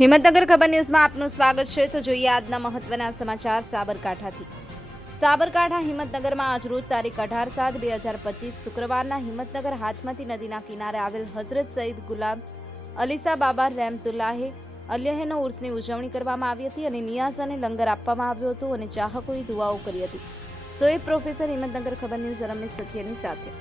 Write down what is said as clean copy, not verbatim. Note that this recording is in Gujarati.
હિંમતનગર ખબર ન્યૂઝમાં આપનું સ્વાગત છે। તો જોઈએ આજના મહત્વના સમાચાર સાબરકાંઠાથી। સાબરકાંઠા હિંમતનગરમાં આજરોજ તારીખ 18/7/2025 શુક્રવારના હિંમતનગર હાથમતી નદીના કિનારે આવેલ હઝરત સઈદ ગુલામ અલીસા બાબા રહેમતુલ્લાહે અલ્યહેનો ઉર્સની ઉજવણી કરવામાં આવી હતી અને નિયાઝ અને લંગર આપવામાં આવ્યો હતો અને ચાહકોએ દુઆઓ કરી હતી। સોએબ પ્રોફેસર, હિંમતનગર ખબર ન્યૂઝ રમેશ સત્યની સાથે।